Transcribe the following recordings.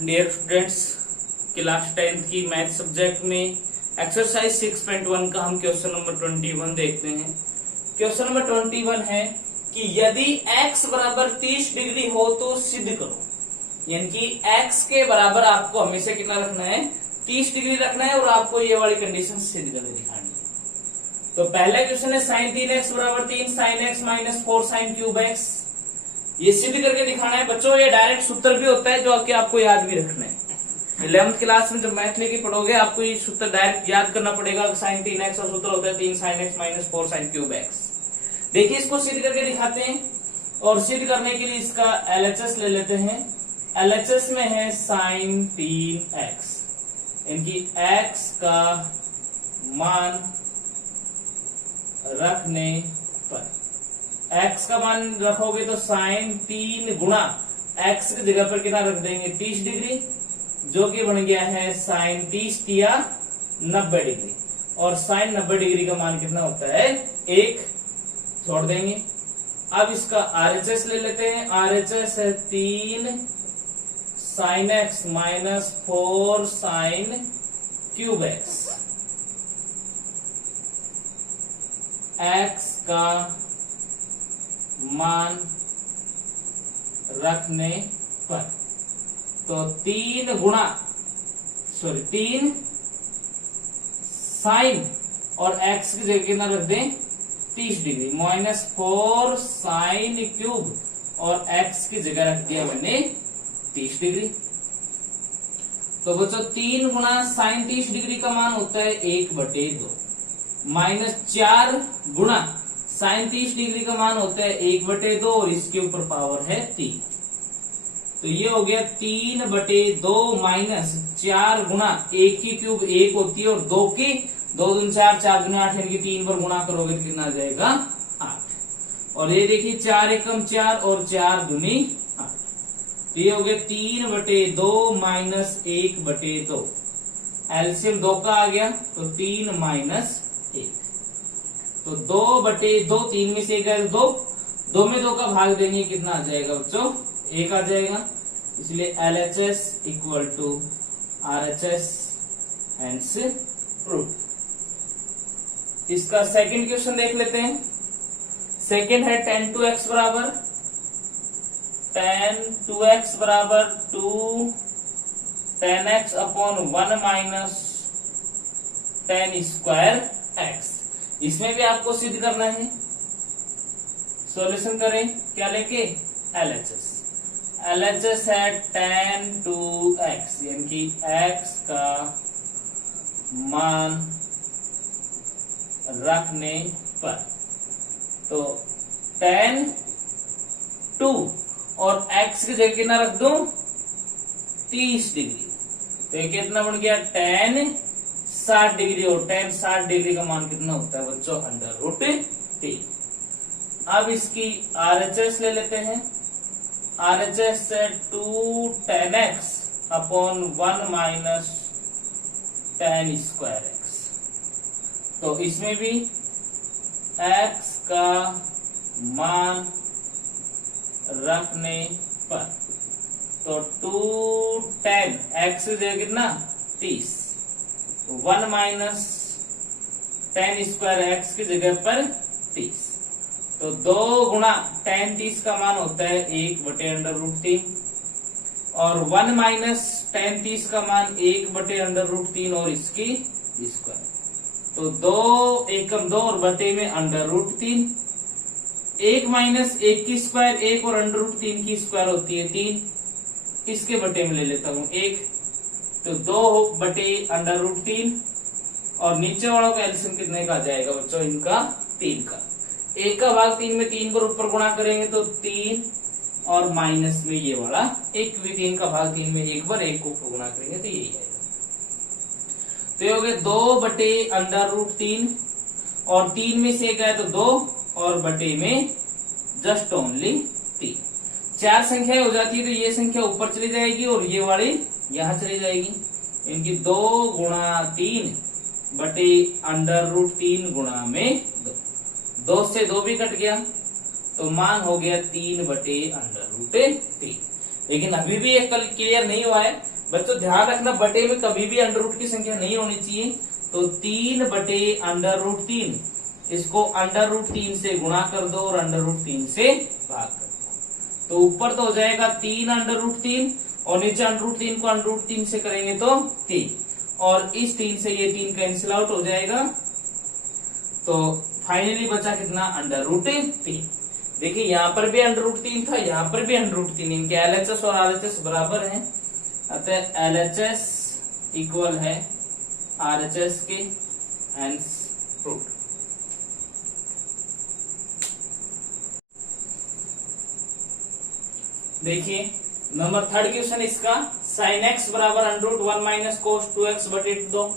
Dear students, class 10th की math subject में exercise 6.1 का हम क्वेश्चन नंबर 21 देखते हैं। क्वेश्चन नंबर 21 है कि यदि x बराबर 30 डिग्री हो तो सिद्ध करो। यानी कि x के बराबर आपको हमेशा कितना रखना है, 30 डिग्री रखना है और आपको ये वाली कंडीशन सिद्ध करके दिखानी है। तो पहला क्वेश्चन है sin 3x बराबर 3 sin x minus 4 sin cube x। ये सिद्ध करके दिखाना है बच्चों। ये डायरेक्ट सूत्र भी होता है जो आपको याद भी रखना है। 11th क्लास में जब मैथ लेके पढ़ोगे आपको ये सूत्र डायरेक्ट याद करना पड़ेगा। sin 3x और सूत्र होता है 3 sin x minus 4 sin cube x। देखिए इसको सिद्ध करके दिखाते हैं और सिद्ध करने के लिए इसका LHS ले लेते हैं। LHS में है sin 3x, इनकी x का मान रखने पर, x का मान रखोगे तो sin 3 गुणा x की जगह पर कितना रख देंगे 30 डिग्री, जो कि बन गया है sin 30 या 90 डिग्री। और sin 90 डिग्री का मान कितना होता है 1, छोड़ देंगे। अब इसका RHS ले लेते हैं। RHS है 3 sin x minus 4 sin cube x। x का मान रखने पर, तो 3 साइन और x की जगह कितना रख दें 30 डिग्री माइनस 4 साइन क्यूब और x की जगह रख दिया मैंने 30 डिग्री। तो बच्चों 3 गुणा साइन 30 डिग्री का मान होता है 1/2 माइनस 4 गुणा साइन 30 डिग्री का मान होता है 1/2 और इसके ऊपर पावर है 3। तो ये हो गया 3/2 माइनस 4 गुणा 1 की क्यूब 1 होती है और 2 की 2 दूनी 4 4 दूनी 8 यानी कि 3 पर गुणा करोगे तो कितना आ जाएगा 8। और ये देखिए 4 एकम 4 और 4 दूनी 8। तो ये हो गया 3/2 माइनस 1/2। एलसीएम 2 का आ गया तो 3 माइनस 1। तो 2/2, 3 में से 1 है 2, 2 में 2 का भाग देंगे कितना आ जाएगा बच्चों 1 आ जाएगा। इसलिए LHS equal to RHS hence proof. इसका सेकंड क्वेश्चन देख लेते हैं। सेकंड है tan 2x बराबर 2 tan x upon 1 minus tan square x। इसमें भी आपको सिद्ध करना है। सॉल्यूशन करें क्या लेके LHS है tan 2x यानी कि x का मान रखने पर, तो tan 2 और x की जगह कितना रख दूं 30 डिग्री। तो ये कितना बन गया tan 60 डिग्री और tan 60 डिग्री का मान कितना होता है बच्चों √3। अब इसकी RHS ले लेते हैं। RHS है 2 tan x upon 1 minus tan square x। तो इसमें भी x का मान रखने पर, तो 2 tan x की जगह कितना 30, 1 माइनस tan स्क्वायर x की जगह पर 30। तो 2 गुणा tan 30 का मान होता है 1/√3 और 1 माइनस tan 30 का मान 1/√3 और इसकी स्क्वायर। तो 2 एकम 2 और बटे में √3। 1 माइनस 1 की स्क्वायर 1 और √3 की स्क्वायर होती है 3। इसके बटे में ले लेता हूं 1, तो 2/√3 और नीचे वालों का एलसीएम कितने का आ जाएगा बच्चों इनका 3 का। 1 का भाग 3 में 3 पर ऊपर गुणा करेंगे तो 3 और माइनस में ये वाला 1 भी 3 का भाग 3 में 1 पर 1 को गुणा करेंगे तो यही आएगा। तो ये हो गया 2/√3 और 3 में से 1 आए तो 2 और बटे में जस्ट ओनली 3। 4 संख्याएं हो जाती है तो ये संख्या ऊपर चली जाएगी और ये वाली यहां चली जाएगी। इनकी 2 गुणा 3 बटे √3 गुणा में 2 से 2 भी कट गया तो मान हो गया 3/√3। लेकिन अभी भी ये क्लियर नहीं हुआ है बच्चों ध्यान रखना, बटे में कभी भी अंडर रूट की संख्या नहीं होनी चाहिए। तो 3/√3, इसको अंडर रूट 3 से गुणा कर दो और अंडर रूट 3 से भाग कर दो। तो ऊपर तो हो जाएगा 3/√3 और नीचे अंडर रूट 3 को अंडर रूट 3 से करेंगे तो 3, और इस 3 से ये 3 कैंसिल आउट हो जाएगा। तो फाइनली बचा कितना, अंडर रूट 3। देखिए यहाँ पर भी अंडर रूट 3 था, यहाँ पर भी अंडर रूट 3, इनके LHS और RHS बराबर हैं, अतः LHS इक्वल है RHS के, हेंस प्रूव्ड। देखिए नंबर 3 क्वेश्चन इसका, sin x बराबर under root 1 minus cos 2x/2।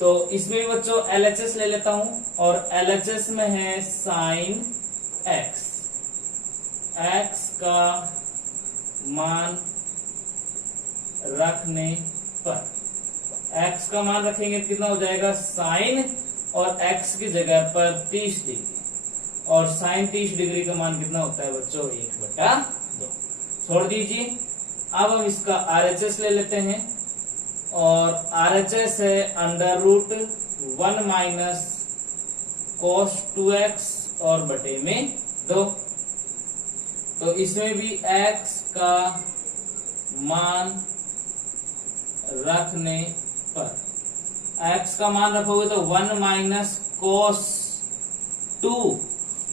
तो इसमें भी बच्चों LHS ले लेता हूं, और LHS में है sin x, x का मान रखने पर, x का मान रखेंगे कितना हो जाएगा sin, और x की जगह पर 30 डिग्री, और sin 30 डिग्री का मान कितना होता है बच्चों, 1/2। छोड़ दीजिए। अब हम इसका RHS ले लेते हैं, और RHS है अंडर रूट 1 माइनस कोस 2x और बटे में 2। तो इसमें भी x का मान रखने पर, x का मान रखोगे तो 1 माइनस कोस 2,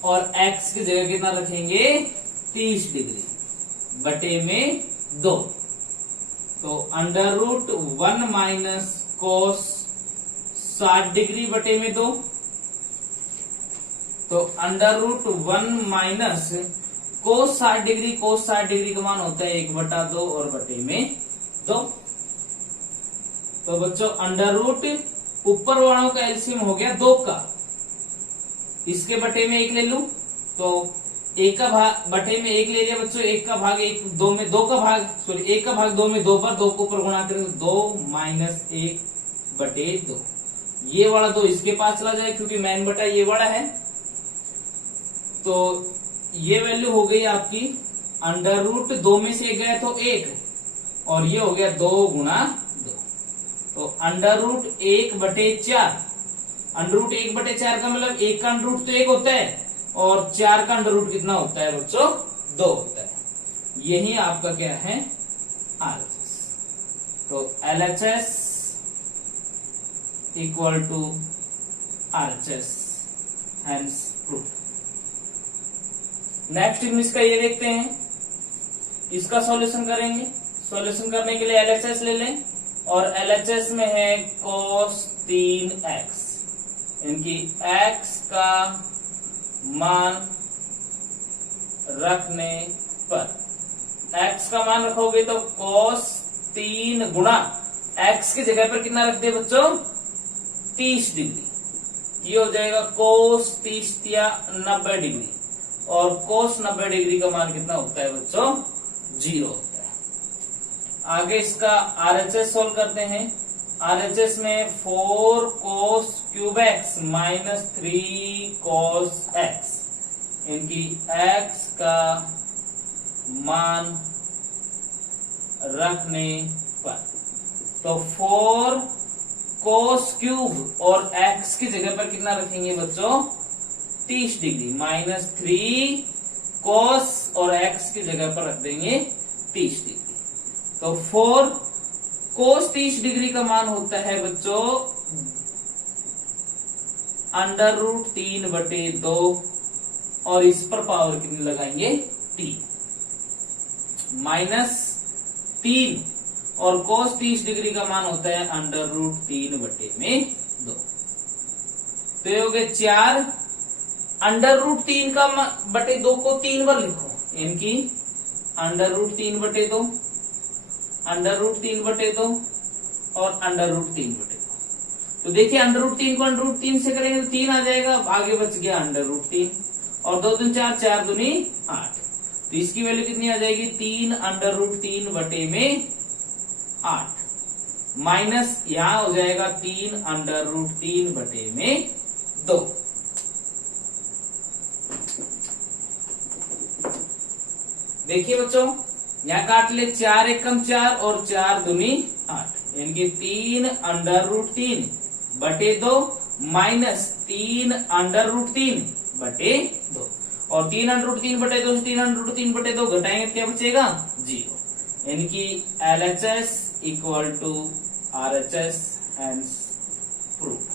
और x की जगह कितना रखेंगे, 30 डिग्री बटे में 2। तो under root 1 minus cos 60 degree बटे में 2। तो under root 1 minus cos 60 degree, cos 60 degree का मान होता है 1/2 और बटे में 2। तो बच्चों अंडर रूट ऊपर वालों का एलसीएम हो गया 2 का, इसके बटे में 1 ले लूं तो 1 का भाग बटे में 1 ले लिया बच्चों, 1 का भाग 1 2 में 2 का भाग, सॉरी 1 का भाग 2 में 2 पर, 2 को ऊपर गुणा करेंगे 2 माइनस 1/2। ये वाला 2 इसके पास चला जाए क्योंकि मैन बटा ये वाला है। तो ये वैल्यू हो गई आपकी अंडर रूट 2 में से 1 गया तो 1, और ये हो गया 2 गुणा 2। तो अंडर रूट 1/4, अंडर रूट 1/4 का मतलब 1 का अंडर रूट तो 1 होता है, और 4 का अंडर रूट कितना होता है बच्चों, 2 होता है। यही आपका क्या है, RHS। तो LHS equal to RHS, hence proved. Next इसका ये देखते हैं, इसका सॉल्यूशन करेंगे। सॉल्यूशन करने के लिए LHS ले लें, और LHS में है cos 3x, इनकी x का मान रखने पर, x का मान रखोगे तो cos 3 गुणा x की जगह पर कितना रख दिया बच्चों, 30 डिग्री। ये हो जाएगा cos 30 या 90 डिग्री, और cos 90 डिग्री का मान कितना होता है बच्चों, 0 होता है। आगे इसका RHS सोल्व करते हैं। RHS में 4 cos cube x minus 3 cos x, इनकी x का मान रखने पर, तो 4 cos क्यूब और x की जगह पर कितना रखेंगे बच्चों, 30 डिग्री, माइनस 3 cos और x की जगह पर रख देंगे 30 डिग्री। तो 4 cos 30 डिग्री का मान होता है बच्चों अंडर रूट 3/2, और इस पर पावर कितनी लगाएंगे, 3 माइनस 3, और cos 30 डिग्री का मान होता है अंडर रूट 3/2। तो ये हो गए 4, अंडर रूट 3 का बटे 2 को 3 बार लिखो, इनकी अंडर रूट 3/2, अंडर रूट 3/2 और अंडर रूट 3/2। तो देखिए अंडर रूट 3 को अंडर रूट 3 से करेंगे तो 3 आ जाएगा, आगे बच गया अंडर रूट 3, और 2 दूनी 4, 4 दूनी 8। तो इसकी वैल्यू कितनी आ जाएगी, 3 अंडर रूट 3/8, माइनस यहां हो जाएगा 3 अंडर रूट 3/2। देखिए बच्चों यहाँ काट ले, 4 एकम 4 और 4 दूनी 8, यानी कि 3 अंडर रूट 3 बटे 2 माइनस 3 अंडर रूट 3 बटे 2, और 3 अंडर रूट 3 बटे 2 से 3 अंडर रूट 3 बटे 2 घटाएंगे क्या बचेगा 0, यानी कि LHS equal to RHS, hence proof.